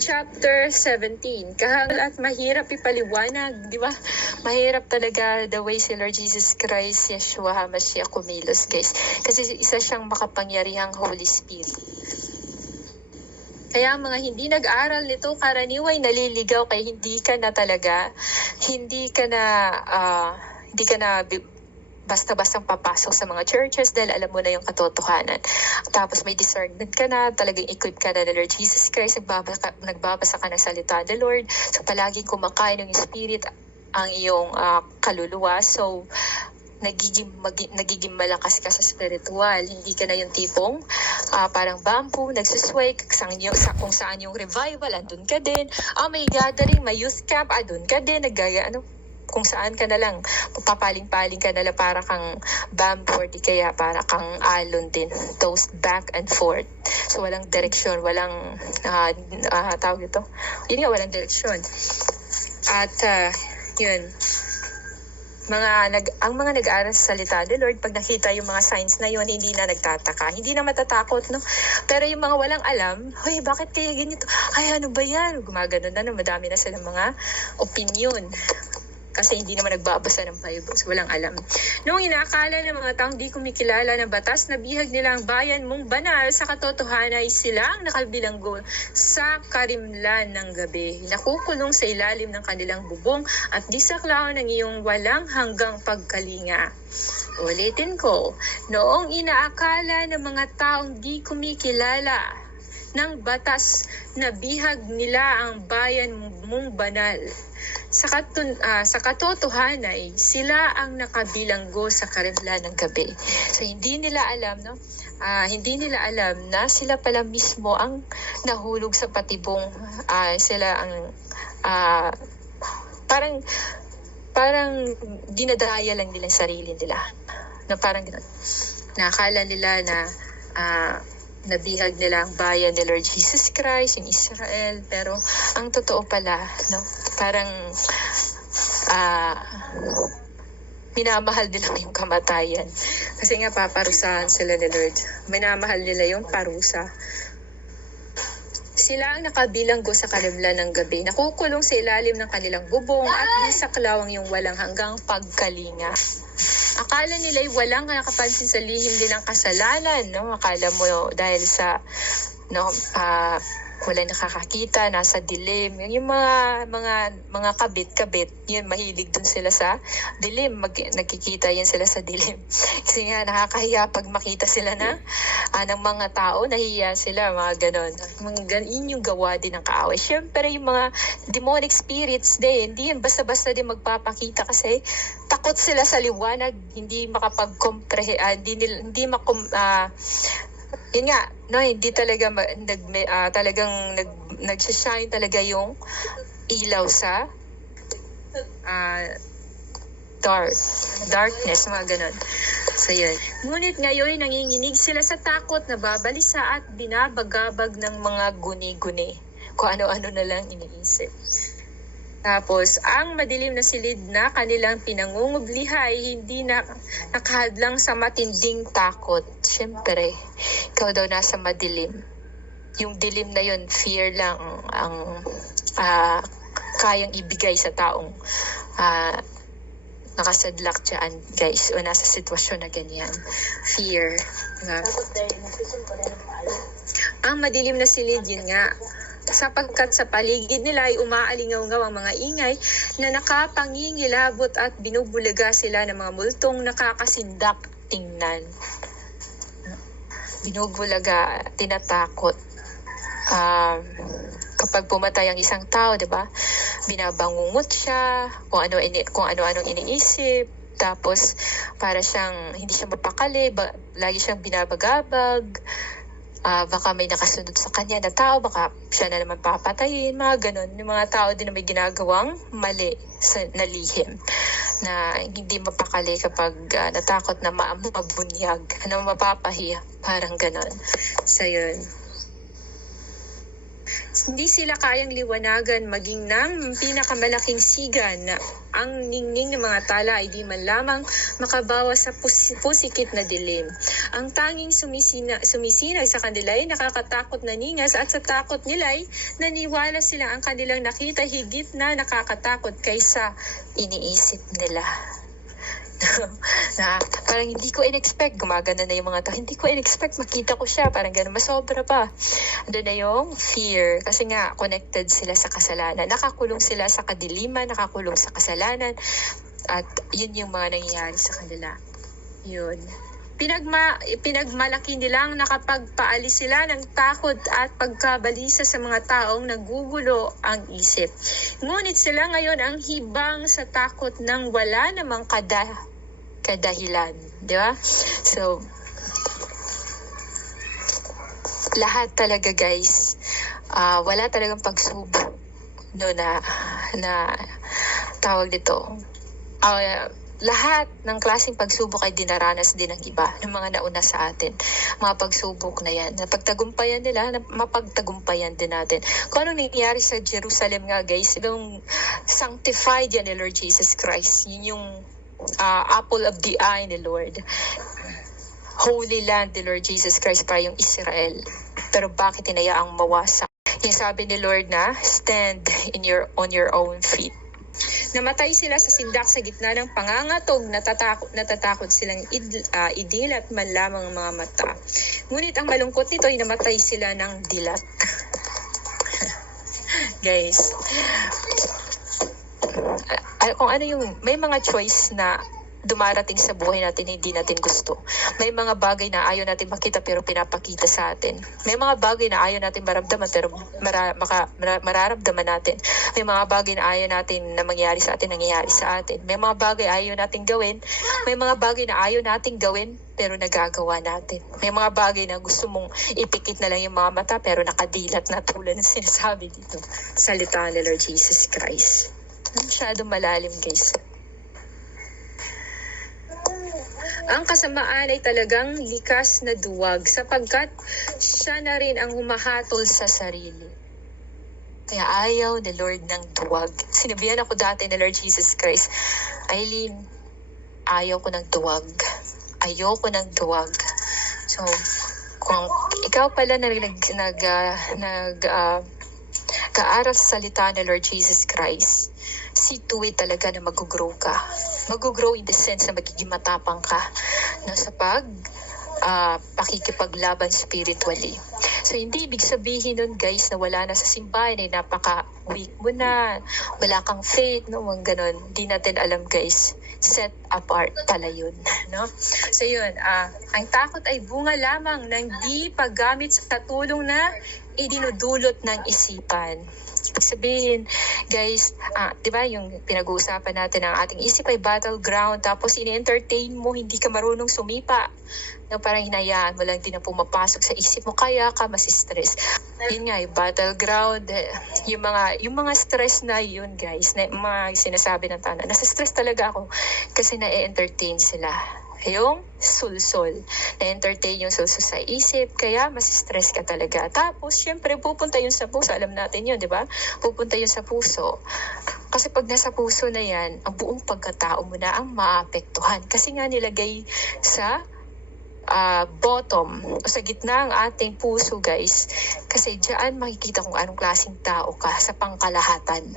chapter 17. Kahangal at mahirap ipaliwanag, di ba? Mahirap talaga the way si Lord Jesus Christ, Yeshua HaMashiach kumilos, guys. Kasi isa siyang makapangyarihang Holy Spirit. Kaya mga hindi nag-aral nito, karaniway naliligaw kay hindi ka na talaga, hindi ka na, ah, hindi ka na basta-bastang papasok sa mga churches dahil alam mo na yung katotohanan. Tapos may discernment ka na, talagang equip ka na ng Lord Jesus Christ, nagbabasa, nagbabasa ka ng salita ng Lord. So palaging kumakain ng Spirit ang iyong ah, kaluluwa. So nagiging, magi- nagiging malakas ka sa spiritual. Hindi ka na yung tipong ah, parang bamboo, nagsusway, yung, sa, kung saan yung revival, andun ka din. Ah, may gathering, may youth camp, andun ka din. Naggaya, ano, kung saan ka na lang, papaling-paling ka na lang para kang bamboo di kaya para kang alon din. Toast back and forth. So, walang direksyon, walang, ah ah, tawag ito, yun nga, walang direksyon. At, ah, yun, mga nag ang mga nag-aaral sa salita ni Lord pag nakita yung mga signs na yun hindi na nagtataka hindi na matatakot no pero yung mga walang alam hoy bakit kaya ganito ay ano ba yan gumagano na no madami na silang mga opinion kasi hindi naman nagbabasa ng Bible. So, walang alam. Noong inaakala ng mga taong di kumikilala ng batas na bihag nila ang bayan mong banal, sa katotohanan ay sila ang nakabilanggo sa karimlan ng gabi. Nakukulong sa ilalim ng kanilang bubong at di saklaw ng iyong walang hanggang pagkalinga. Ulitin ko, noong inaakala ng mga taong di kumikilala ng batas na bihag nila ang bayan mong banal. Sa, katun, ah, sa katotohanan ay sila ang nakabilanggo sa karimlan ng gabi. So hindi nila alam, no? Ah, hindi nila alam na sila pala mismo ang nahulog sa patibong. Ah, sila ang ah, parang parang dinadaya lang nila sarili nila. Na parang ganun. Nakala nila na ah, nabihag nila ang bayan ni Lord Jesus Christ, yung Israel. Pero ang totoo pala, no, parang ah minamahal nila yung kamatayan. Kasi nga paparusahan sila ni Lord. Minamahal nila yung parusa. Sila ang nakabilanggo sa kalimlan ng gabi, nakukulong sa ilalim ng kanilang bubong at di saklaw ang yung walang hanggang pagkalinga. Akala nila ay walang nakapansin sa lihim nilang kasalanan, no? Akala mo dahil sa no, ah, wala nakakakita, nasa dilim. Yung, mga mga mga kabit-kabit, yun mahilig dun sila sa dilim. Mag, nagkikita yan sila sa dilim. Kasi nga nakakahiya pag makita sila na ah, ng mga tao, nahiya sila, mga ganon. Mga gan, yun yung gawa din ng kaaway. Siyempre, yung mga demonic spirits din, hindi yan basta-basta din magpapakita kasi takot sila sa liwanag, hindi makapag-comprehend, ah, hindi, hindi makom, ah, yun nga, no, hindi talaga ma- nag, ah, talagang nag, nag-shine talaga yung ilaw sa ah, dark, darkness, mga ganun. So, yun. Ngunit ngayon, nanginginig sila sa takot, nababalisa at binabagabag ng mga guni-guni. Kung ano-ano na lang iniisip. Tapos, ang madilim na silid na kanilang pinangungubliha ay hindi na nakahadlang sa matinding takot. Siyempre, ikaw daw nasa madilim. Yung dilim na yun, fear lang ang ah, kayang ibigay sa taong ah, nakasadlak dyan, guys, o nasa sitwasyon na ganyan. Fear. Diba? Ang madilim na silid, yun nga, sapagkat sa paligid nila ay umaalingaw-ngaw ang mga ingay na nakapangingilabot at binubulaga sila ng mga multong nakakasindak tingnan. Binubulaga, tinatakot. Um, kapag pumatay ang isang tao, 'di ba? Binabangungot siya, kung ano ini kung ano-anong iniisip, tapos para siyang hindi siya mapakali, ba, lagi siyang binabagabag. Ah, baka may nakasunod sa kanya na tao, baka siya na naman papatayin, mga ganun. Yung mga tao din na may ginagawang mali sa nalihim na hindi mapakali kapag ah, natakot na ma- mabunyag, na mapapahiya, parang ganun. So, yun. Hindi sila kayang liwanagan maging ng pinakamalaking siga na ang ningning ng mga tala ay di man lamang makabawas sa pus- pusikit na dilim. Ang tanging sumisina, sumisinag sa kanila ay nakakatakot na ningas at sa takot nila ay naniwala sila ang kanilang nakita higit na nakakatakot kaysa iniisip nila. na parang hindi ko in-expect, gumagana na yung mga tao, hindi ko in-expect, makita ko siya, parang gano'n, masobra pa. Doon na yung fear, kasi nga, connected sila sa kasalanan. Nakakulong sila sa kadiliman, nakakulong sa kasalanan, at yun yung mga nangyayari sa kanila. Yun. Pinagma, pinagmalaki nilang nakapagpaalis sila ng takot at pagkabalisa sa mga taong nagugulo ang isip. Ngunit sila ngayon ang hibang sa takot ng wala namang kada, kadahilan. Di ba? So, lahat talaga guys, ah, wala talagang pagsubok no na na tawag dito. Ah, lahat ng klaseng pagsubok ay dinaranas din ng iba, ng mga nauna sa atin. Mga pagsubok na yan. Napagtagumpayan nila, mapagtagumpayan din natin. Kung anong nangyayari sa Jerusalem nga guys, yung sanctified yan ni Lord Jesus Christ. Yun yung ah, apple of the eye ni Lord. Holy land ni Lord Jesus Christ para yung Israel. Pero bakit hinayaang mawasak? Yung sabi ni Lord na, stand in your on your own feet. Namatay sila sa sindak sa gitna ng pangangatog, natatakot, natatakot silang id, ah, idilat man lamang ang mga mata. Ngunit ang malungkot nito ay namatay sila ng dilat. Guys, ah, kung ano yung, may mga choice na dumarating sa buhay natin na hindi natin gusto. May mga bagay na ayaw natin makita pero pinapakita sa atin. May mga bagay na ayaw natin maramdaman pero mara, maka, mara, mararamdaman natin. May mga bagay na ayaw natin na mangyari sa atin, nangyayari sa atin. May mga bagay ayaw natin gawin. May mga bagay na ayaw natin gawin pero nagagawa natin. May mga bagay na gusto mong ipikit na lang yung mga mata pero nakadilat na tulad ng sinasabi dito. Salita ni Lord Jesus Christ. Masyadong malalim guys. Ang kasamaan ay talagang likas na duwag sapagkat siya na rin ang humahatol sa sarili. Kaya ayaw ni Lord ng duwag. Sinabihan ako dati ni Lord Jesus Christ, Eileen, ayaw ko ng duwag. Ayaw ko ng duwag. So, kung ikaw pala na nag, nag, ah, nag ah, kaaral sa salita ni Lord Jesus Christ, see to talaga na mag-grow ka. Mag-grow in the sense na magiging matapang ka no, sa pag ah, pakikipaglaban spiritually. So, hindi ibig sabihin nun, guys, na wala na sa simbahan, ay napaka-weak mo na, wala kang faith, no, mga ganon. Hindi natin alam, guys. Set apart pala yun, no? So, yun, ah, ang takot ay bunga lamang ng di paggamit sa tulong na idinudulot ng isipan. Sabihin, guys, ah, di ba yung pinag-uusapan natin ang ating isip ay battleground, tapos ini-entertain mo, hindi ka marunong sumipa. No, parang hinayaan mo lang din na pumapasok sa isip mo, kaya ka masistress. Yun nga, yung battleground, eh, yung mga, yung mga stress na yun, guys, na mga sinasabi ng tao, nasa stress talaga ako kasi na-entertain sila yung sulsol. Na-entertain yung sulsol sa isip, kaya mas stress ka talaga. Tapos, syempre, pupunta yun sa puso. Alam natin yun, di ba? Pupunta yun sa puso. Kasi pag nasa puso na yan, ang buong pagkatao mo na ang maapektuhan. Kasi nga nilagay sa ah, bottom o sa gitna ang ating puso guys. Kasi diyan makikita kung anong klaseng tao ka sa pangkalahatan.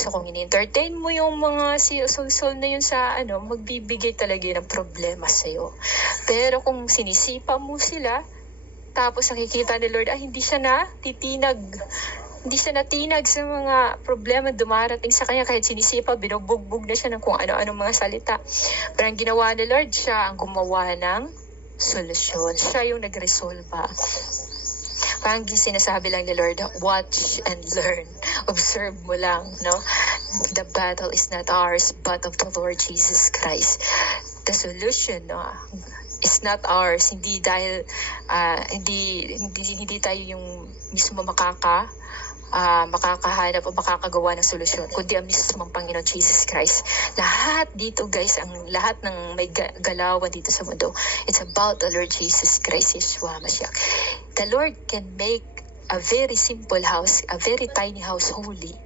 So kung ini-entertain mo yung mga si sulsol na yun sa ano magbibigay talaga yun ng problema sa iyo pero kung sinisipa mo sila tapos nakikita ni Lord ah hindi siya na titinag hindi siya natinag sa mga problema dumarating sa kanya. Kahit sinisipa, binubugbog na siya ng kung ano-ano mga salita. Pero ang ginawa ni Lord, siya ang gumawa ng solusyon. Siya yung nagresolba. Parang sinasabi lang ni Lord, watch and learn. Observe mo lang, no? The battle is not ours, but of the Lord Jesus Christ. The solution, no? is not ours. Hindi dahil, ah, hindi, hindi, hindi tayo yung mismo makaka, ah, makakahanap o makakagawa ng solusyon, kundi ang mismong Panginoon Jesus Christ. Lahat dito guys, ang lahat ng may ga- galawan dito sa mundo, it's about the Lord Jesus Christ, Yeshua Mashiach. The Lord can make a very simple house, a very tiny house holy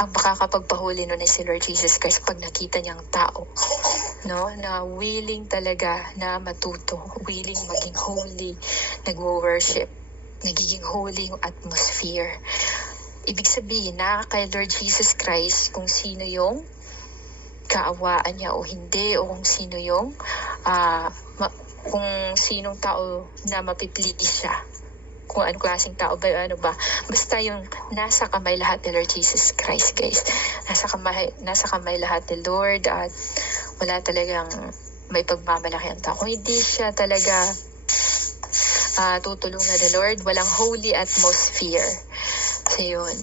ang makakapagpahuli nun ay si Lord Jesus Christ pag nakita niyang tao no na willing talaga na matuto willing maging holy nagwo-worship nagiging holy yung atmosphere. Ibig sabihin na kay Lord Jesus Christ kung sino yung kaawaan niya o hindi o kung sino yung ah, ma- kung sinong tao na mapipili siya. Kung anong klaseng tao ba ano ba. Basta yung nasa kamay lahat ni Lord Jesus Christ guys. Nasa kamay nasa kamay lahat ni Lord at wala talagang may pagmamalaki ang tao. Kung hindi siya talaga ah, tutulungan ni Lord. Walang holy atmosphere. So yun.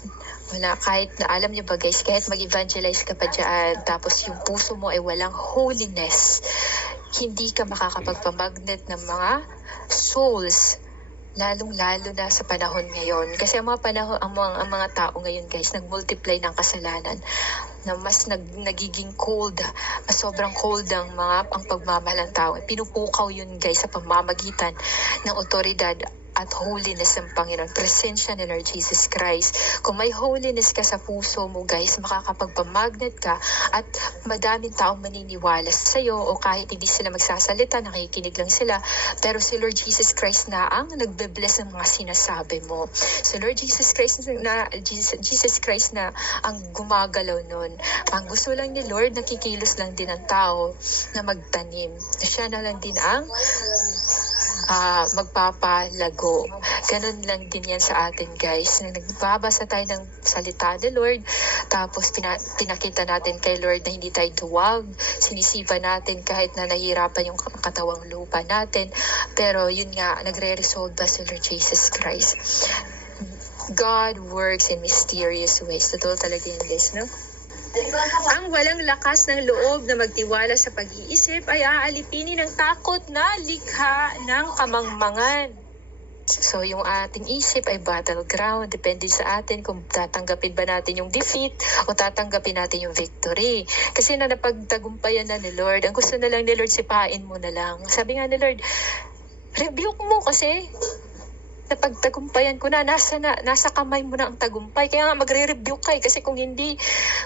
Wala kahit na alam niyo ba guys kahit mag-evangelize ka pa dyan tapos yung puso mo ay walang holiness hindi ka makakapagpamagnet ng mga souls lalong-lalo na sa panahon ngayon. Kasi ang mga panahon, ang mga, ang mga tao ngayon guys, nag-multiply ng kasalanan na mas nag, nagiging cold, mas sobrang cold ang mga ang pagmamahal ng tao. Pinupukaw yun guys sa pamamagitan ng otoridad at holiness ng Panginoon. Presensya ni Lord Jesus Christ. Kung may holiness ka sa puso mo guys, makakapagpamagnet ka at madaming taong maniniwala sa iyo o kahit hindi sila magsasalita, nakikinig lang sila. Pero si Lord Jesus Christ na ang nagbe-bless ng mga sinasabi mo. Si Lord Jesus Christ na Jesus, Jesus Christ na ang gumagalaw nun. Ang gusto lang ni Lord, nakikilos lang din ang tao na magtanim. Siya na lang din ang ah magpapalago. Ganun lang din yan sa atin guys. Na nagbabasa tayo ng salita ni Lord, tapos pina, pinakita natin kay Lord na hindi tayo duwag. Sinisipa natin kahit na nahihirapan yung katawang lupa natin. Pero yun nga, nagre-resolve ba si Lord Jesus Christ. God works in mysterious ways. Totoo talaga yun guys, no? Ang walang lakas ng loob na magtiwala sa pag-iisip ay aalipinin ng takot na likha ng kamangmangan. So, yung ating isip ay battleground. Depende sa atin kung tatanggapin ba natin yung defeat o tatanggapin natin yung victory. Kasi na napagtagumpayan na ni Lord. Ang gusto na lang ni Lord, sipain mo na lang. Sabi nga ni Lord, rebuke mo kasi napagtagumpayan ko na. Nasa na, nasa kamay mo na ang tagumpay. Kaya nga magre-rebuke ka eh. kasi kung hindi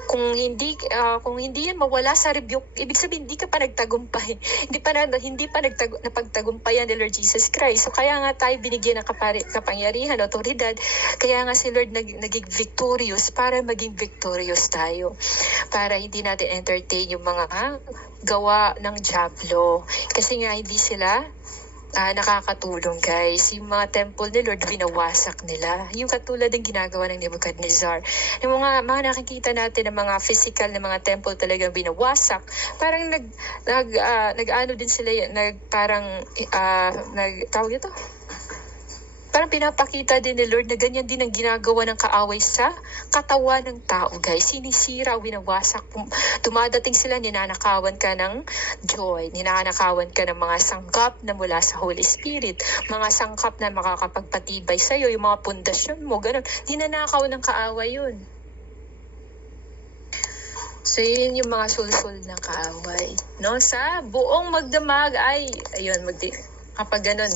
kung hindi ah, kung hindi yan mawala sa rebuke ibig sabihin hindi ka pa nagtagumpay. Hindi pa na, hindi pa nagtag, napagtagumpayan ni Lord Jesus Christ. So kaya nga tayo binigyan ng kapari, kapangyarihan otoridad kaya nga si Lord nag, naging victorious para maging victorious tayo. Para hindi natin entertain yung mga ah, gawa ng Diablo. Kasi nga hindi sila ah, nakakatulong guys. Yung mga temple ni Lord, binawasak nila. Yung katulad ng ginagawa ng Nebuchadnezzar. Yung mga, mga nakikita natin ng mga physical na mga temple talagang binawasak. Parang nag, nag, ah, nag-ano din sila, nag, parang, ah, nag, tawag ito? Parang pinapakita din ni Lord na ganyan din ang ginagawa ng kaaway sa katawan ng tao, guys. Sinisira, winawasak. Dumadating sila, ninanakawan ka ng joy. Ninanakawan ka ng mga sangkap na mula sa Holy Spirit. Mga sangkap na makakapagpatibay sa'yo, yung mga pundasyon mo, ganun. Ninanakaw ng kaaway yun. So, yun yung mga sulsul ng kaaway. No? Sa buong magdamag ay, ayun, magdi kapag ganun,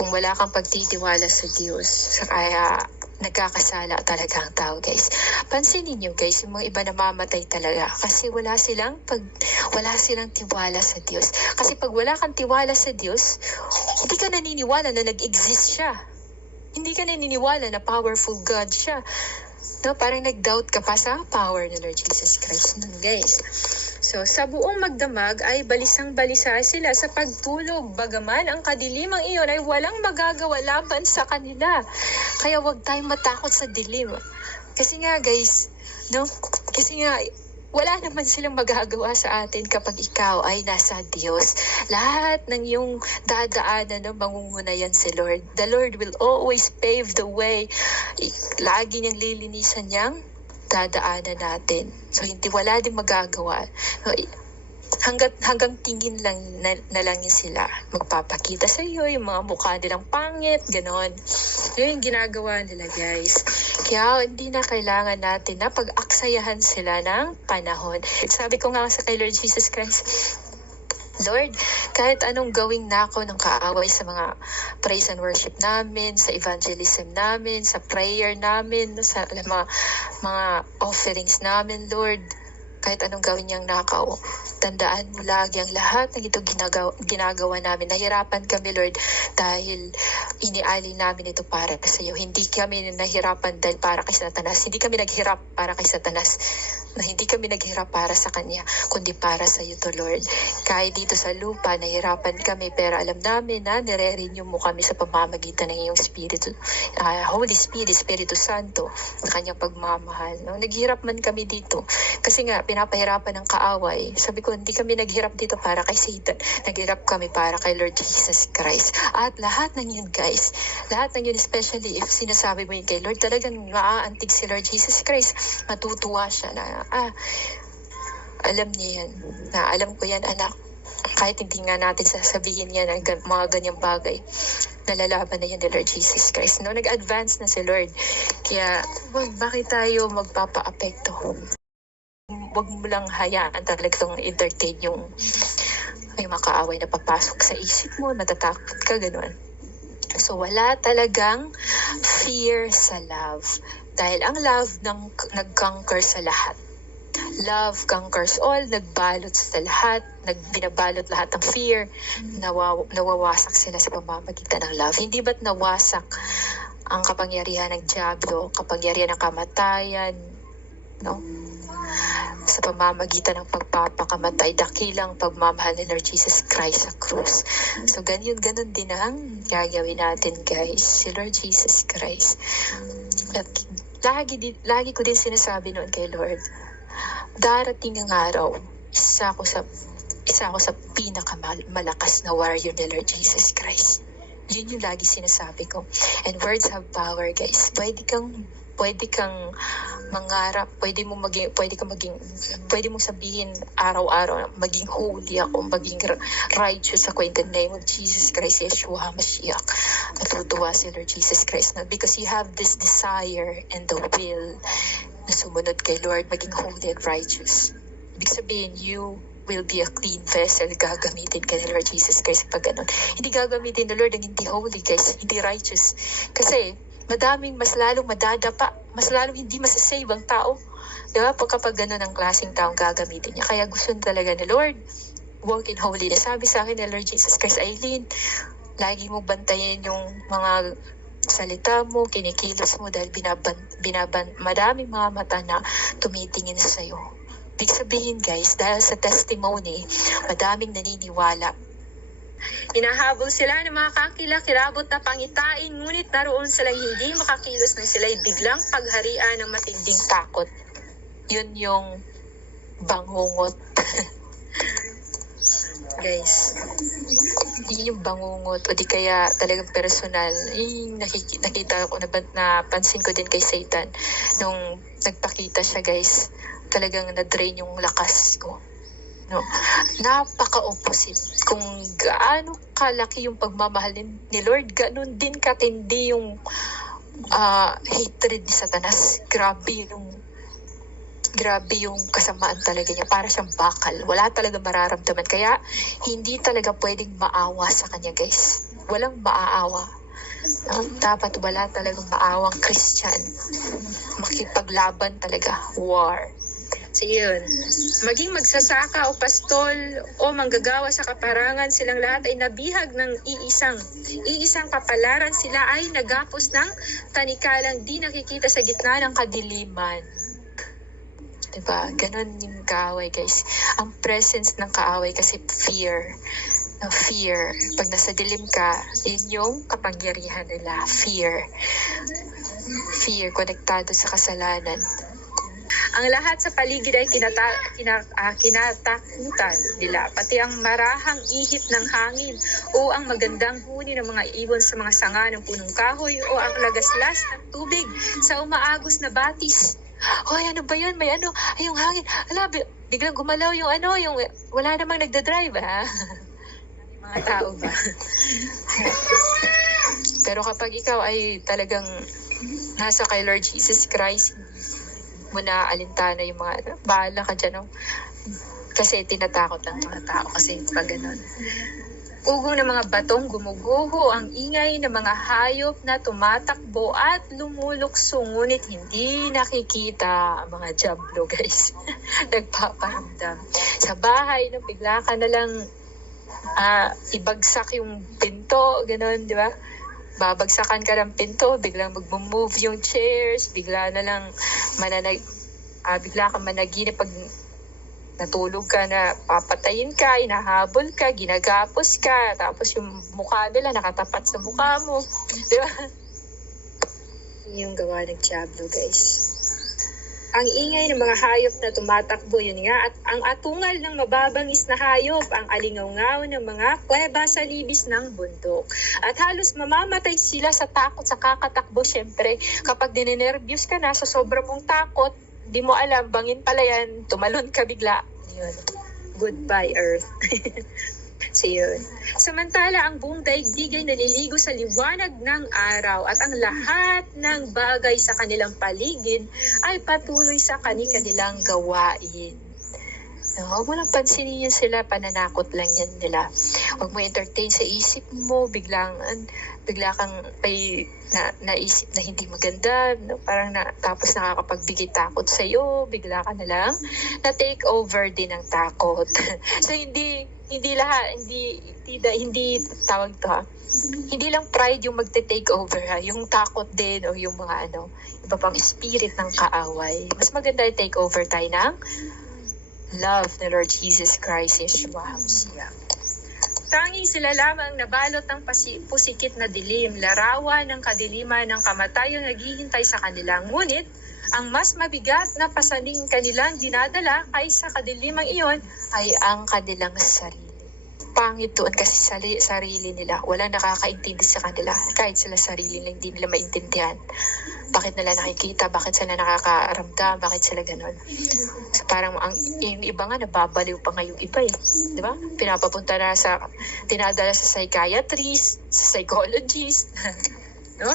kung wala kang pagtitiwala sa Diyos, kaya nagkakasala talaga ang tao guys. Pansinin niyo guys, yung mga iba namamatay talaga kasi wala silang pag wala silang tiwala sa Diyos. Kasi pag wala kang tiwala sa Diyos, hindi ka naniniwala na nag-exist siya. Hindi ka naniniwala na powerful God siya. No, parang nag-doubt ka pa sa power ni Lord Jesus Christ nun, guys. So, sa buong magdamag ay balisang-balisa sila sa pagtulog. Bagaman ang kadilimang iyon ay walang magagawa laban sa kanila. Kaya wag tayong matakot sa dilim. Kasi nga, guys, no? Kasi nga, wala naman silang magagawa sa atin kapag ikaw ay nasa Diyos. Lahat ng iyong dadaanan ng mangungunayan si Lord. The Lord will always pave the way. Lagi niyang lilinisan niyang dadaanan natin. So, hindi wala din magagawa. So, hanggat, hanggang tingin lang na, na lang yun sila. Magpapakita sa iyo yung mga mukha nilang pangit, ganon. Yun yung ginagawa nila, guys. Kaya hindi na kailangan natin na pag-aksayahan sila ng panahon. Sabi ko nga sa kay Lord Jesus Christ, Lord, Kahit anong gawing nako ng kaaway sa mga praise and worship namin, sa evangelism namin, sa prayer namin, sa mga, mga offerings namin, Lord. Kahit anong gawin niyang nakaw, tandaan mo lagi ang lahat ng ito ginagawa, ginagawa namin. Nahirapan kami, Lord, dahil iniali namin ito para sa iyo. Hindi kami nahirapan dahil para kay Satanas. Hindi kami naghirap para kay Satanas. Na hindi kami naghirap para sa Kanya, kundi para sa iyo to, Lord. Kahit dito sa lupa, nahirapan kami, pero alam namin na nire-renew mo kami sa pamamagitan ng iyong Espiritu, ah, Holy Spirit, Espiritu Santo, ng kanyang pagmamahal. No? Naghirap man kami dito. Kasi nga, pinapahirapan ng kaaway. Sabi ko, hindi kami naghirap dito para kay Satan. Naghirap kami para kay Lord Jesus Christ. At lahat ng yun, guys, lahat ng yun, especially if sinasabi mo yun kay Lord, talagang maaantig si Lord Jesus Christ. Matutuwa siya na, ah, alam niya yan. Na alam ko yan, anak. Kahit hindi nga natin sasabihin yan ang mga ganyang bagay, nalalaban na yan ni Lord Jesus Christ. No, nag-advance na si Lord. Kaya, wag, bakit tayo magpapa-apekto? Huwag mo lang hayaan talagang entertain yung may mga kaaway na papasok sa isip mo, matatakot ka, ganun. So, wala talagang fear sa love. Dahil ang love nang, nag-conquer sa lahat. Love conquers all, nagbalot sa lahat, nagbinabalot lahat ng fear, nawaw, nawawasak sila sa pamamagitan ng love. Hindi ba't nawasak ang kapangyarihan ng Diablo, kapangyarihan ng kamatayan, no? Sa pamamagitan ng pagpapakamatay, dakilang pagmamahal ni Lord Jesus Christ sa krus. So, ganyan, ganun din ang gagawin natin, guys. Si Lord Jesus Christ. At lagi, din, lagi ko din sinasabi noon kay Lord, darating ang araw, isa ako sa isa ako sa pinakamalakas na warrior ni Lord Jesus Christ. Yun yung lagi sinasabi ko. And words have power, guys. Pwede kang pwede kang mangarap, pwede mo maging pwede kang maging pwede mong sabihin araw-araw maging holy ako, maging righteous ako in the name of Jesus Christ, Yeshua HaMashiach. Natutuwa si Lord Jesus Christ na because you have this desire and the will na sumunod kay Lord, maging holy and righteous. Ibig sabihin, you will be a clean vessel gagamitin ka ni Lord Jesus Christ pag ganun. Hindi gagamitin ni Lord ang hindi holy guys, hindi righteous. Kasi madaming mas lalong madadapa, mas lalong hindi masasave ang tao. Di ba? Pag kapag ganun ang klaseng taong gagamitin niya. Kaya gusto talaga ni Lord, walk in holiness. Sabi sa akin ni Lord Jesus Christ, Aileen, lagi mo bantayan yung mga salita mo, kinikilos mo dahil binaban, binaban, madaming mga mata na tumitingin sa iyo. Big sabihin guys, dahil sa testimony, madaming naniniwala. Hinahabol sila ng mga kakilakilabot na pangitain, ngunit naroon silang hindi makakilos nang sila'y biglang pagharian ng matinding takot. Yun yung bangungot. guys, yun yung bangungot o di kaya talagang personal. Yung nakita ko, naban- napansin ko din kay Satan nung nagpakita siya guys. Talagang na-drain yung lakas ko. No? Napaka-opposite. Kung gaano kalaki yung pagmamahal ni Lord, ganun din katindi yung ah, hatred ni Satanas. Grabe yung grabe yung kasamaan talaga niya. Para siyang bakal. Wala talaga mararamdaman. Kaya, hindi talaga pwedeng maawa sa kanya, guys. Walang maaawa. No? Dapat wala talagang maawang Christian. Makipaglaban talaga. War. So yun. Maging magsasaka o pastol o manggagawa sa kaparangan, silang lahat ay nabihag ng iisang. Iisang kapalaran sila ay nagapos ng tanikalang di nakikita sa gitna ng kadiliman. Diba? Ganon yung kaaway, guys. Ang presence ng kaaway kasi fear. No, fear. Pag nasa dilim ka, yun yung kapangyarihan nila. Fear. Fear, konektado sa kasalanan. Ang lahat sa paligid ay kinata, kina, ah, kinatakutan nila, pati ang marahang ihip ng hangin o ang magandang huni ng mga ibon sa mga sanga ng punong kahoy o ang lagaslas ng tubig sa umaagos na batis. Hoy, ano ba yun? May ano? Ay, yung hangin. Ala, bi- biglang gumalaw yung ano, yung wala namang nagdadrive, ha? mga tao ba? Pero kapag ikaw ay talagang nasa kay Lord Jesus Christ, mo na alintana yung mga, ano, bahala ka dyan, no? Kasi tinatakot ng mga tao kasi pag ganun. Ugong ng mga batong gumuguho ang ingay ng mga hayop na tumatakbo at lumulukso ngunit hindi nakikita ang mga jablo guys. Nagpaparamdam. Sa bahay, no, bigla ka na lang ah, ibagsak yung pinto, ganun, di ba? Babagsakan ka ng pinto, biglang mag-move yung chairs, bigla na lang mananag, ah, bigla ka managinip pag natulog ka na papatayin ka, inahabol ka, ginagapos ka, tapos yung mukha nila nakatapat sa mukha mo. Di ba? Yung gawa ng Diablo, guys. Ang ingay ng mga hayop na tumatakbo, yun nga, at ang atungal ng mababangis na hayop, ang alingaw ng mga kuweba sa libis ng bundok. At halos mamamatay sila sa takot sa kakatakbo, syempre. Kapag dininervyos ka na, sa sobrang mong takot, di mo alam, bangin pala yan, tumalon ka bigla. Yun. Goodbye, Earth. so yun. Samantala, ang buong daigdig ay naliligo sa liwanag ng araw at ang lahat ng bagay sa kanilang paligid ay patuloy sa kani-kanilang gawain. No, huwag mo lang pansinin yan sila, pananakot lang yan nila. Huwag mo entertain sa isip mo, biglang, an, bigla kang may na, naisip na hindi maganda, no? parang na, tapos nakakapagbigay takot sa iyo, bigla ka na lang na take over din ng takot. so hindi hindi lahat hindi hindi, hindi tawag to ha. Hindi lang pride yung magte-take over ha, yung takot din o yung mga ano, iba pang spirit ng kaaway. Mas maganda i-take over tayo ng love ni Lord Jesus Christ, Yeshua HaMashiach. Tanging sila lamang nabalot ng pasi- pusikit na dilim, larawan ng kadiliman ng kamatayon naghihintay sa kanila. Ngunit, ang mas mabigat na pasaning kanilang dinadala kaysa kadilimang iyon ay ang kanilang sarili. Pangit doon kasi sali, sarili nila. Walang nakakaintindi sa kanila. Kahit sila sarili nila, hindi nila maintindihan. Bakit nila nakikita? Bakit sila nakakaramdam? Bakit sila ganun? So, parang ang yung iba nga nababaliw pa nga yung iba eh. Di ba? Pinapapunta na sa, dinadala sa psychiatrist, sa psychologist. no?